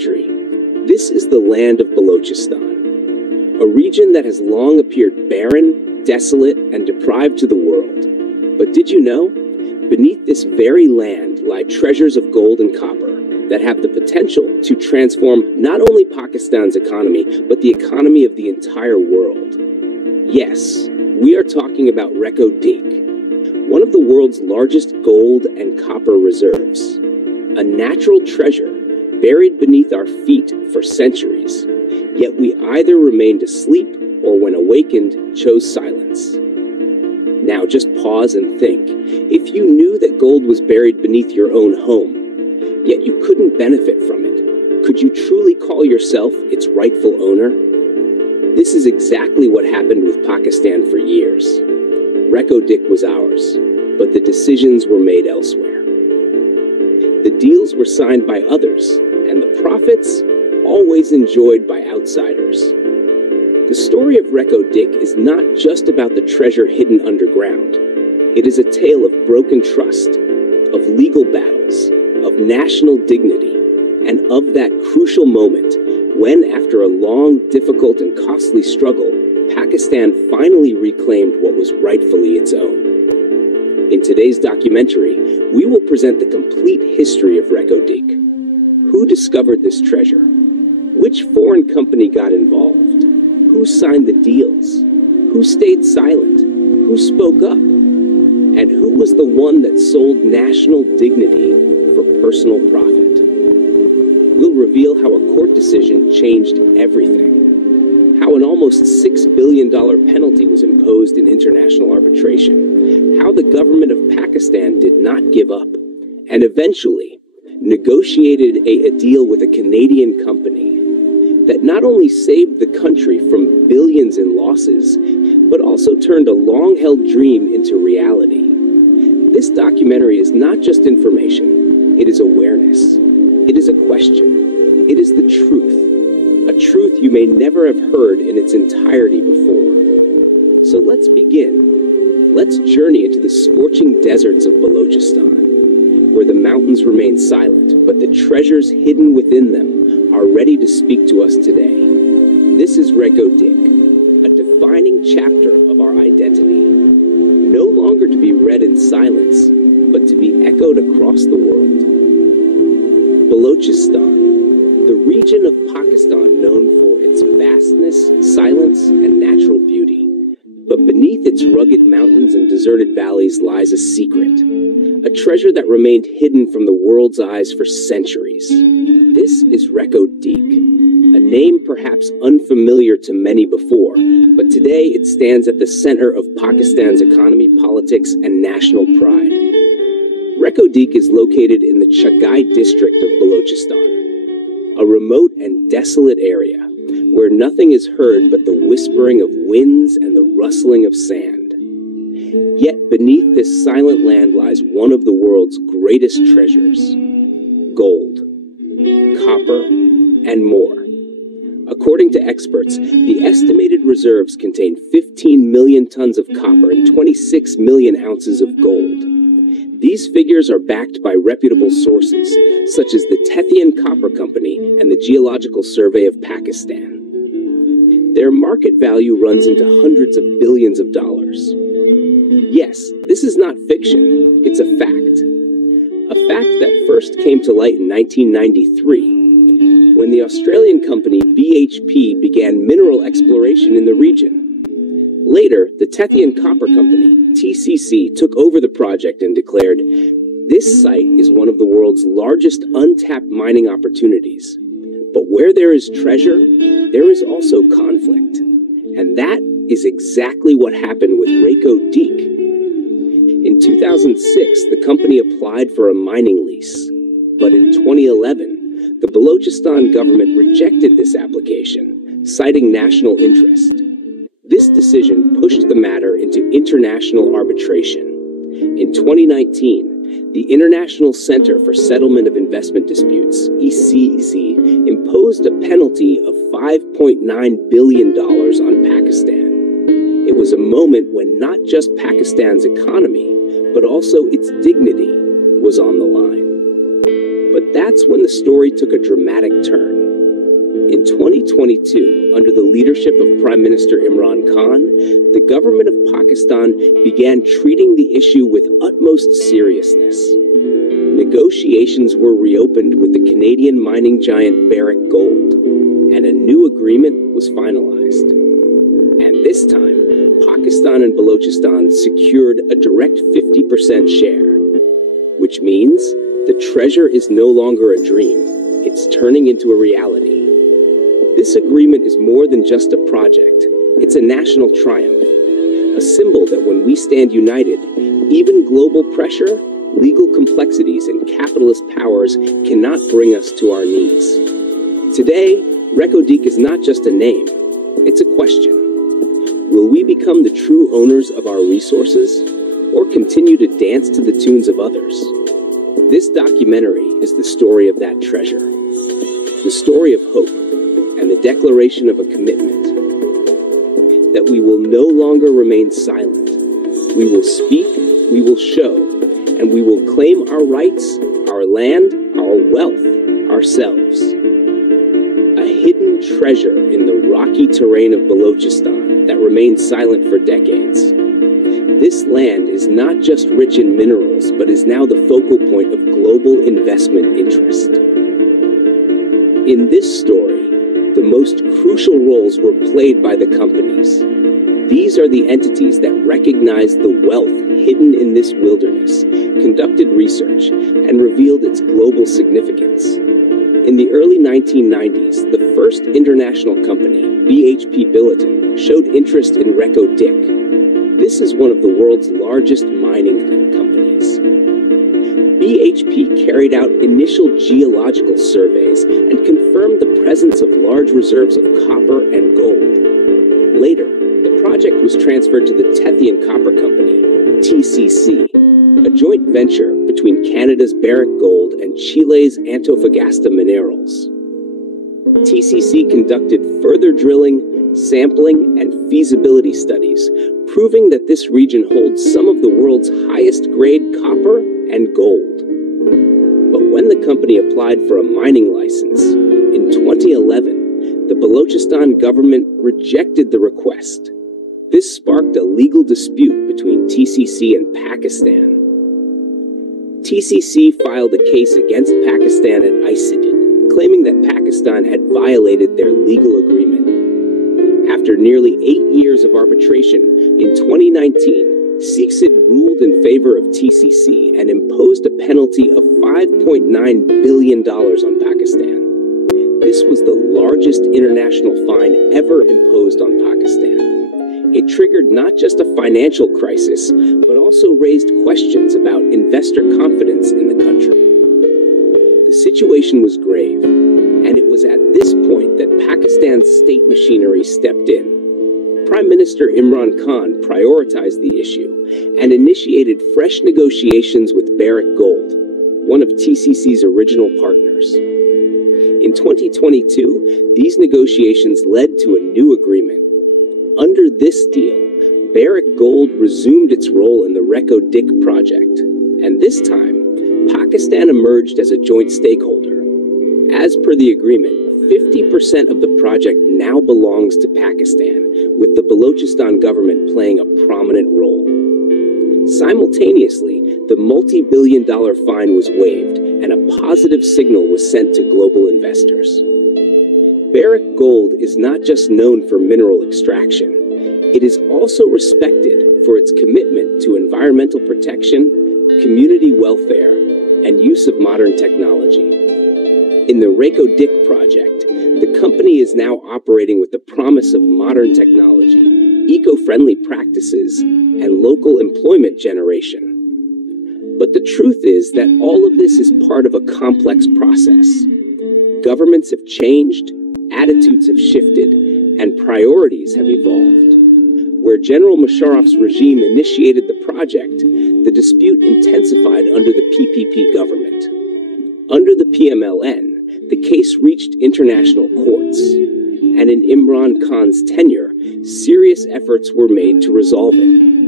century. This is the land of Balochistan, a region that has long appeared barren, desolate, and deprived to the world. But did you know? Beneath this very land lie treasures of gold and copper that have the potential to transform not only Pakistan's economy, but the economy of the entire world. Yes, we are talking about Reko Diq, one of the world's largest gold and copper reserves. A natural treasure buried beneath our feet for centuries, yet we either remained asleep or when awakened chose silence. Now just pause and think. If you knew that gold was buried beneath your own home, yet you couldn't benefit from it, could you truly call yourself its rightful owner? This is exactly what happened with Pakistan for years. Reko Diq was ours, but the decisions were made elsewhere. The deals were signed by others, and the profits always enjoyed by outsiders. The story of Reko Diq is not just about the treasure hidden underground. It is a tale of broken trust, of legal battles, of national dignity, and of that crucial moment when, after a long, difficult, and costly struggle, Pakistan finally reclaimed what was rightfully its own. In today's documentary, we will present the complete history of Reko Diq. Who discovered this treasure? Which foreign company got involved? Who signed the deals? Who stayed silent? Who spoke up? And who was the one that sold national dignity for personal profit? We'll reveal how a court decision changed everything. How an almost $6 billion penalty was imposed in international arbitration. How the government of Pakistan did not give up and eventually negotiated a deal with a Canadian company that not only saved the country from billions in losses, but also turned a long-held dream into reality. This documentary is not just information, it is awareness. It is a question. It is the truth. A truth you may never have heard in its entirety before. So let's begin. Let's journey into the scorching deserts of Balochistan, where the mountains remain silent, but the treasures hidden within them are ready to speak to us today. This is Reko Diq, a defining chapter of our identity, no longer to be read in silence, but to be echoed across the world. Balochistan, the region of Pakistan known for its vastness, silence, and natural beauty. But beneath its rugged mountains and deserted valleys lies a secret, a treasure that remained hidden from the world's eyes for centuries. This is Reko Diq, a name perhaps unfamiliar to many before, but today it stands at the center of Pakistan's economy, politics, and national pride. Reko Diq is located in the Chagai district of Balochistan, a remote and desolate area where nothing is heard but the whispering of winds and the rustling of sand. Yet beneath this silent land lies one of the world's greatest treasures: gold, copper, and more. According to experts, the estimated reserves contain 15 million tons of copper and 26 million ounces of gold. These figures are backed by reputable sources, such as the Tethian Copper Company and the Geological Survey of Pakistan. Their market value runs into hundreds of billions of dollars. Yes, this is not fiction, it's a fact. A fact that first came to light in 1993, when the Australian company BHP began mineral exploration in the region. Later, the Tethian Copper Company, TCC, took over the project and declared, "This site is one of the world's largest untapped mining opportunities. But where there is treasure, there is also conflict." And that is exactly what happened with Reko Diq. In 2006, the company applied for a mining lease. But in 2011, the Balochistan government rejected this application, citing national interest. This decision pushed the matter into international arbitration. In 2019, the International Center for Settlement of Investment Disputes, ECZ, imposed a penalty of $5.9 billion on Pakistan. It was a moment when not just Pakistan's economy, but also its dignity was on the line. But that's when the story took a dramatic turn. In 2022, under the leadership of Prime Minister Imran Khan, the government of Pakistan began treating the issue with utmost seriousness. Negotiations were reopened with the Canadian mining giant Barrick Gold, and a new agreement was finalized. And this time, Pakistan and Balochistan secured a direct 50% share, which means the treasure is no longer a dream. It's turning into a reality. This agreement is more than just a project. It's a national triumph, a symbol that when we stand united, even global pressure, legal complexities, and capitalist powers cannot bring us to our knees. Today, Reko Diq is not just a name, it's a question. Will we become the true owners of our resources, or continue to dance to the tunes of others? This documentary is the story of that treasure, the story of hope, and the declaration of a commitment that we will no longer remain silent. We will speak, we will show, and we will claim our rights, our land, our wealth, ourselves. A hidden treasure in the rocky terrain of Balochistan that remained silent for decades. This land is not just rich in minerals, but is now the focal point of global investment interest. In this story, the most crucial roles were played by the companies. These are the entities that recognized the wealth hidden in this wilderness, conducted research, and revealed its global significance. In the early 1990s, the first international company, BHP Billiton, showed interest in Reko Diq. This is one of the world's largest mining companies. BHP carried out initial geological surveys and confirmed the presence of large reserves of copper and gold. Later, the project was transferred to the Tethian Copper Company, TCC, a joint venture between Canada's Barrick Gold and Chile's Antofagasta Minerals. TCC conducted further drilling, sampling, and feasibility studies, proving that this region holds some of the world's highest grade copper and gold. But when the company applied for a mining license in 2011, the Balochistan government rejected the request. This sparked a legal dispute between TCC and Pakistan. TCC filed a case against Pakistan at ISID, claiming that Pakistan had violated their legal agreement. After nearly 8 years of arbitration, in 2019, CICSID ruled in favor of TCC and imposed a penalty of $5.9 billion on Pakistan. This was the largest international fine ever imposed on Pakistan. It triggered not just a financial crisis, but also raised questions about investor confidence in the country. The situation was grave, and it was at this point that Pakistan's state machinery stepped in. Prime Minister Imran Khan prioritized the issue and initiated fresh negotiations with Barrick Gold, one of TCC's original partners. In 2022, these negotiations led to a new agreement. Under this deal, Barrick Gold resumed its role in the Reko Diq project, and this time, Pakistan emerged as a joint stakeholder. As per the agreement, 50% of the project now belongs to Pakistan, with the Balochistan government playing a prominent role. Simultaneously, the multi-billion-dollar fine was waived, and a positive signal was sent to global investors. Barrick Gold is not just known for mineral extraction. It is also respected for its commitment to environmental protection, community welfare, and use of modern technology. In the Reko Diq project, the company is now operating with the promise of modern technology, eco-friendly practices, and local employment generation. But the truth is that all of this is part of a complex process. Governments have changed, attitudes have shifted, and priorities have evolved. Where General Musharraf's regime initiated the project, the dispute intensified under the PPP government. Under the PMLN, the case reached international courts, and in Imran Khan's tenure, serious efforts were made to resolve it.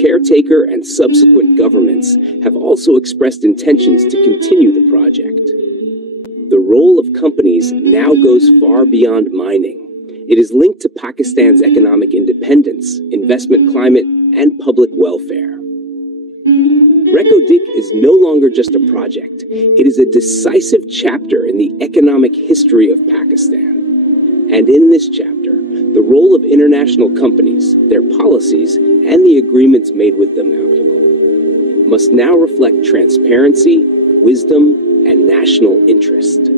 Caretaker and subsequent governments have also expressed intentions to continue the project. project. The role of companies now goes far beyond mining. It is linked to Pakistan's economic independence, investment climate, and public welfare. Reko Diq is no longer just a project. It is a decisive chapter in the economic history of Pakistan. And in this chapter, the role of international companies, their policies, and the agreements made with them applicable must now reflect transparency, wisdom, and national interest.